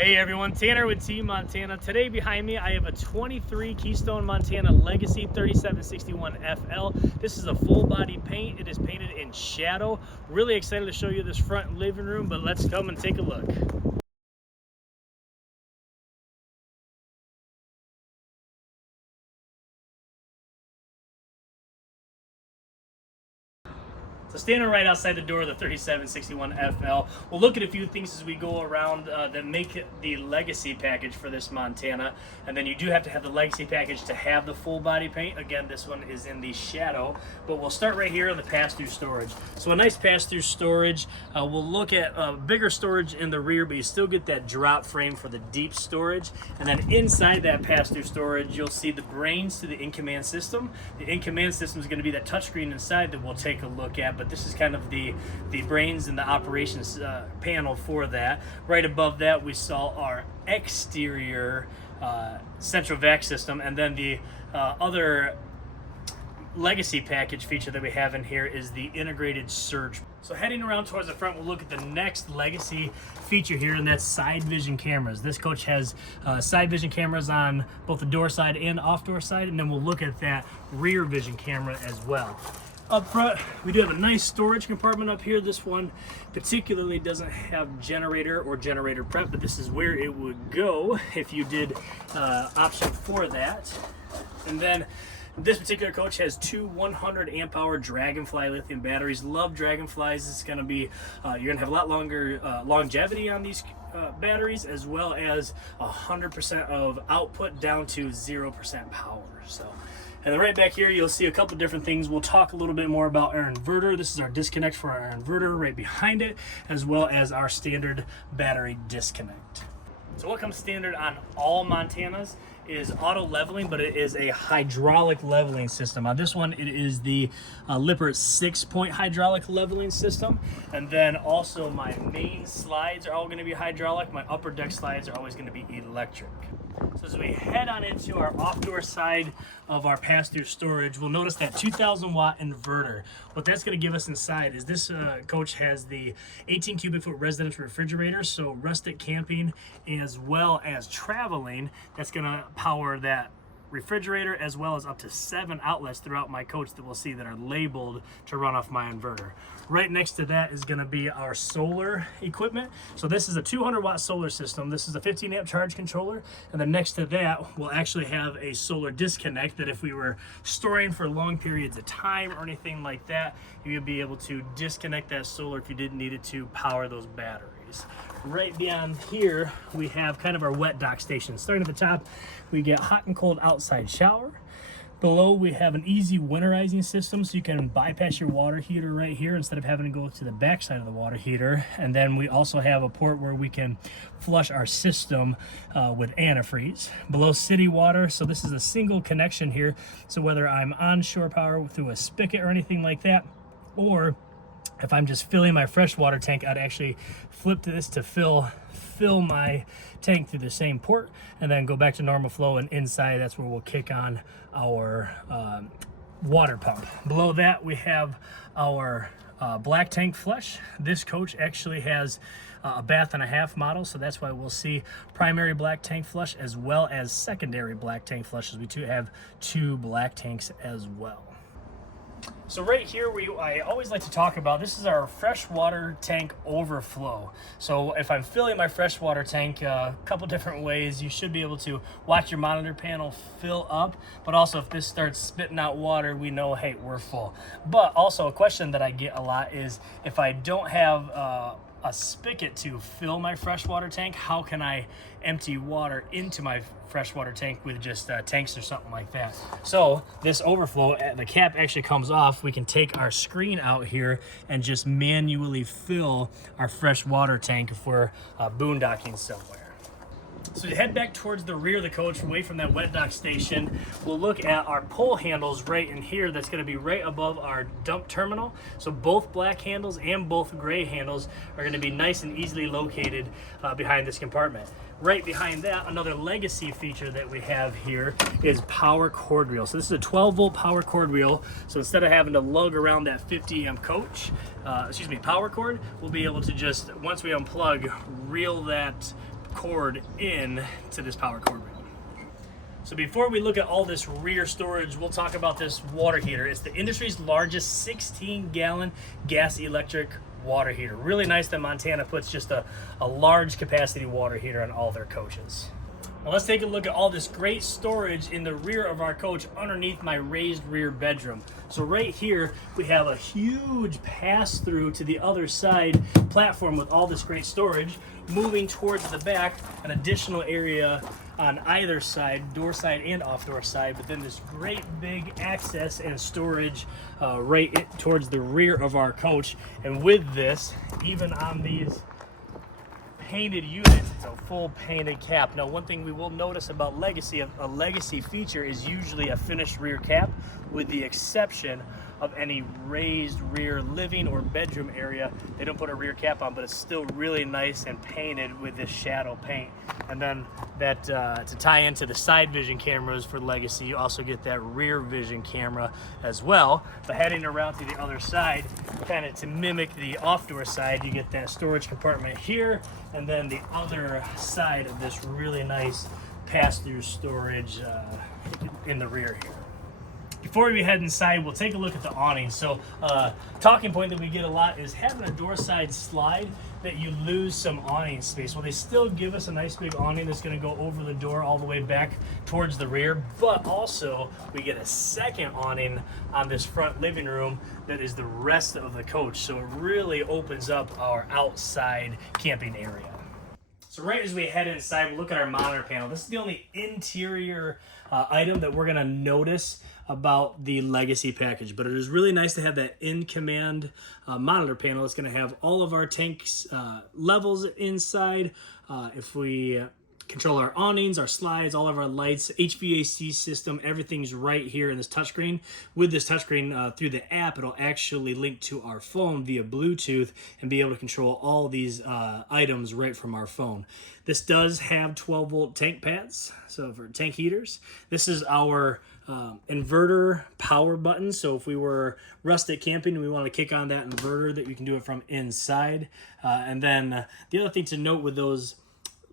Hey everyone, Tanner with Team Montana. Today behind me I have a 23 Keystone Montana Legacy 3761 FL. This is a full body paint. It is painted in shadow. Really excited to show you this front living room, but let's come and take a look. So standing right outside the door of the 3761 FL, we'll look at a few things as we go around that make the Legacy package for this Montana. And then you do have to have the Legacy package to have the full body paint. Again, this one is in the shadow, but we'll start right here on the pass-through storage. So a nice pass-through storage. We'll look at bigger storage in the rear, but you still get that drop frame for the deep storage. And then inside that pass-through storage, you'll see the brains to the in-command system. The in-command system is going to be that touchscreen inside that we'll take a look at, but this is kind of the brains and the operations panel for that. Right above that we saw our exterior central vac system, and then the other Legacy package feature that we have in here is the integrated surge. So heading around towards the front, we'll look at the next Legacy feature here, and that's side vision cameras. This coach has side vision cameras on both the door side and off door side, and then we'll look at that rear vision camera as well. Up front, we do have a nice storage compartment up here. This one particularly doesn't have generator or generator prep, but this is where it would go if you did option for that. And then this particular coach has two 100 amp hour Dragonfly lithium batteries. Love Dragonflies. It's going to be, you're going to have a lot longer longevity on these batteries, as well as 100% of output down to 0% power. So. And then right back here, you'll see a couple different things. We'll talk a little bit more about our inverter. This is our disconnect for our inverter right behind it, as well as our standard battery disconnect. So what comes standard on all Montanas is auto leveling, but it is a hydraulic leveling system. On this one, it is the Lippert 6-point hydraulic leveling system. And then also my main slides are all going to be hydraulic. My upper deck slides are always going to be electric. So as we head on into our off-door side of our pass-through storage, we'll notice that 2,000 watt inverter. What that's going to give us inside is this coach has the 18 cubic foot residential refrigerator, so rustic camping as well as traveling. That's going to power that refrigerator, as well as up to 7 outlets throughout my coach that we'll see that are labeled to run off my inverter. Right next to that is going to be our solar equipment. So this is a 200 watt solar system. This is a 15 amp charge controller, and then next to that we'll actually have a solar disconnect that if we were storing for long periods of time or anything like that, you'd be able to disconnect that solar if you didn't need it to power those batteries. Right beyond here, we have kind of our wet dock station. Starting at the top, we get hot and cold outside shower. Below, we have an easy winterizing system, so you can bypass your water heater right here instead of having to go to the back side of the water heater. And then we also have a port where we can flush our system with antifreeze. Below, city water, so this is a single connection here. So whether I'm on shore power through a spigot or anything like that, or if I'm just filling my freshwater tank, I'd actually flip to this to fill my tank through the same port, and then go back to normal flow, and inside that's where we'll kick on our water pump. Below that we have our black tank flush. This coach actually has a bath and a half model, so that's why we'll see primary black tank flush as well as secondary black tank flushes. We do have 2 black tanks as well. So right here, I always like to talk about, this is our freshwater tank overflow. So if I'm filling my freshwater tank a couple different ways, you should be able to watch your monitor panel fill up, but also if this starts spitting out water, we know, hey, we're full. But also a question that I get a lot is, if I don't have a spigot to fill my freshwater tank, how can I empty water into my freshwater tank with just tanks or something like that? So this overflow, the cap actually comes off. We can take our screen out here and just manually fill our freshwater tank if we're boondocking somewhere. So to head back towards the rear of the coach, away from that wet dock station, we'll look at our pull handles right in here. That's going to be right above our dump terminal. So both black handles and both gray handles are going to be nice and easily located behind this compartment. Right behind that, another Legacy feature that we have here is power cord reel. So this is a 12-volt power cord reel. So instead of having to lug around that 50 amp coach, power cord, we'll be able to just, once we unplug, reel that cord in to this power cord rail. So before we look at all this rear storage, we'll talk about this water heater. It's the industry's largest 16-gallon gas electric water heater. Really nice that Montana puts just a large capacity water heater on all their coaches. Now let's take a look at all this great storage in the rear of our coach underneath my raised rear bedroom. So right here, we have a huge pass-through to the other side platform with all this great storage. Moving towards the back, an additional area on either side, door side and off door side, but then this great big access and storage towards the rear of our coach. And with this, even on these painted units, it's a full painted cap. Now, one thing we will notice about Legacy, a Legacy feature is usually a finished rear cap, with the exception of any raised rear living or bedroom area. They don't put a rear cap on, but it's still really nice and painted with this shadow paint. And then that to tie into the side vision cameras for Legacy, you also get that rear vision camera as well. But heading around to the other side, kind of to mimic the off door side, you get that storage compartment here, and then the other side of this really nice pass-through storage in the rear here. Before we head inside, we'll take a look at the awning. So talking point that we get a lot is having a door side slide that you lose some awning space. Well, they still give us a nice big awning that's going to go over the door all the way back towards the rear, but also we get a second awning on this front living room that is the rest of the coach. So it really opens up our outside camping area. So right as we head inside, we'll look at our monitor panel. This is the only interior item that we're going to notice about the Legacy package, but it is really nice to have that in-command monitor panel. It's going to have all of our tanks levels inside. If we control our awnings, our slides, all of our lights, HVAC system, everything's right here in this touchscreen. With this touchscreen, through the app, it'll actually link to our phone via Bluetooth and be able to control all these items right from our phone. This does have 12-volt tank pads, so for tank heaters. This is our inverter power button. So if we were rustic camping and we want to kick on that inverter, that you can do it from inside. And then the other thing to note with those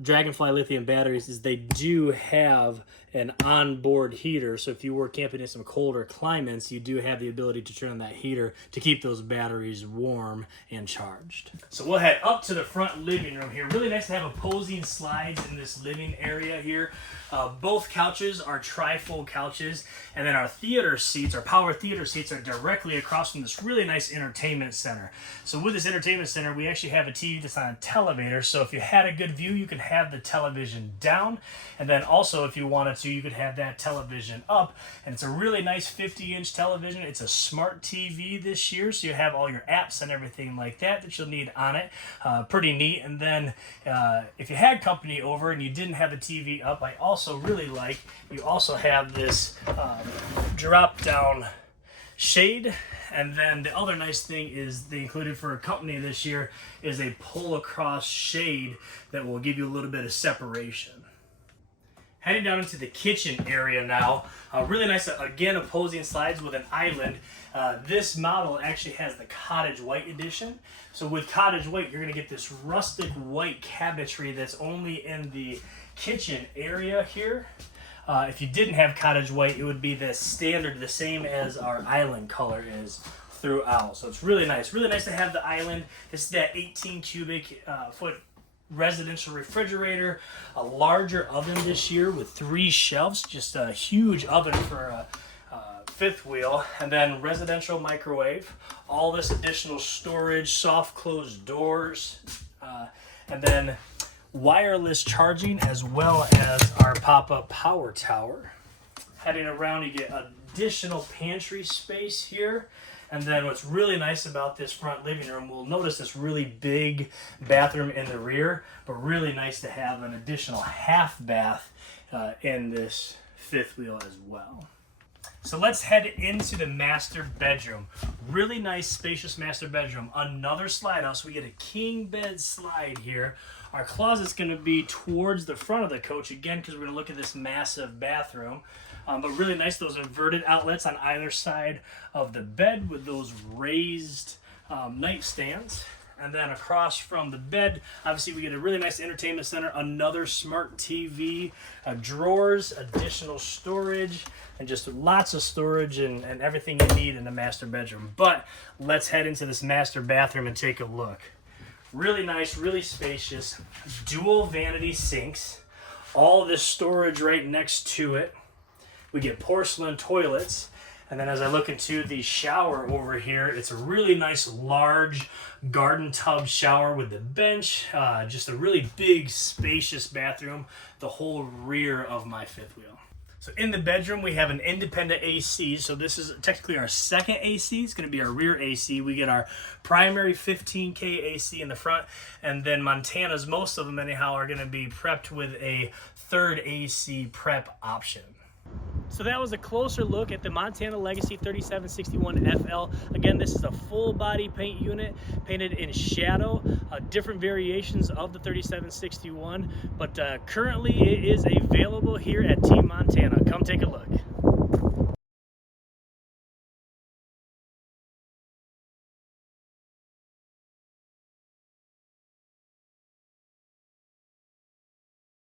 Dragonfly lithium batteries is they do have an onboard heater. So if you were camping in some colder climates, you do have the ability to turn on that heater to keep those batteries warm and charged. So we'll head up to the front living room here. Really nice to have opposing slides in this living area here. Both couches are trifold couches, and then our theater seats, our power theater seats, are directly across from this really nice entertainment center. So with this entertainment center, we actually have a TV that's on a televator. So if you had a good view, you could have the television down, and then also if you wanted to, you could have that television up. And it's a really nice 50-inch television. It's a smart TV this year, so you have all your apps and everything like that you'll need on it. Pretty neat. And then if you had company over and you didn't have the TV up, I also really like, you also have this drop down shade. And then the other nice thing is they included for a company this year is a pull across shade that will give you a little bit of separation. Heading down into the kitchen area now, really nice, again, opposing slides with an island. This model actually has the cottage white edition. So with cottage white, you're going to get this rustic white cabinetry that's only in the kitchen area here. If you didn't have cottage white, it would be the standard, the same as our island color is throughout. So it's really nice to have the island. This is that 18 cubic foot residential refrigerator, a larger oven this year with 3 shelves, just a huge oven for a fifth wheel, and then residential microwave, all this additional storage, soft closed doors, and then wireless charging, as well as our pop-up power tower. Heading around, you get additional pantry space here. And then what's really nice about this front living room, we'll notice this really big bathroom in the rear, but really nice to have an additional half bath in this fifth wheel as well. So let's head into the master bedroom. Really nice, spacious master bedroom. Another slide out, so we get a king bed slide here. Our closet's going to be towards the front of the coach again, because we're going to look at this massive bathroom. But really nice, those inverted outlets on either side of the bed with those raised nightstands. And then across from the bed, obviously we get a really nice entertainment center, another smart TV, drawers, additional storage, and just lots of storage and everything you need in the master bedroom. But let's head into this master bathroom and take a look. Really nice, really spacious, dual vanity sinks, all this storage right next to it. We get porcelain toilets. And then as I look into the shower over here, it's a really nice large garden tub shower with the bench, just a really big spacious bathroom, the whole rear of my fifth wheel. So in the bedroom, we have an independent AC. So this is technically our second AC. It's going to be our rear AC. We get our primary 15K AC in the front, and then Montana's, most of them anyhow, are going to be prepped with a third AC prep option. So that was a closer look at the Montana Legacy 3761 FL. Again, this is a full body paint unit painted in shadow, different variations of the 3761, but currently it is available here at Team Montana. Come take a look.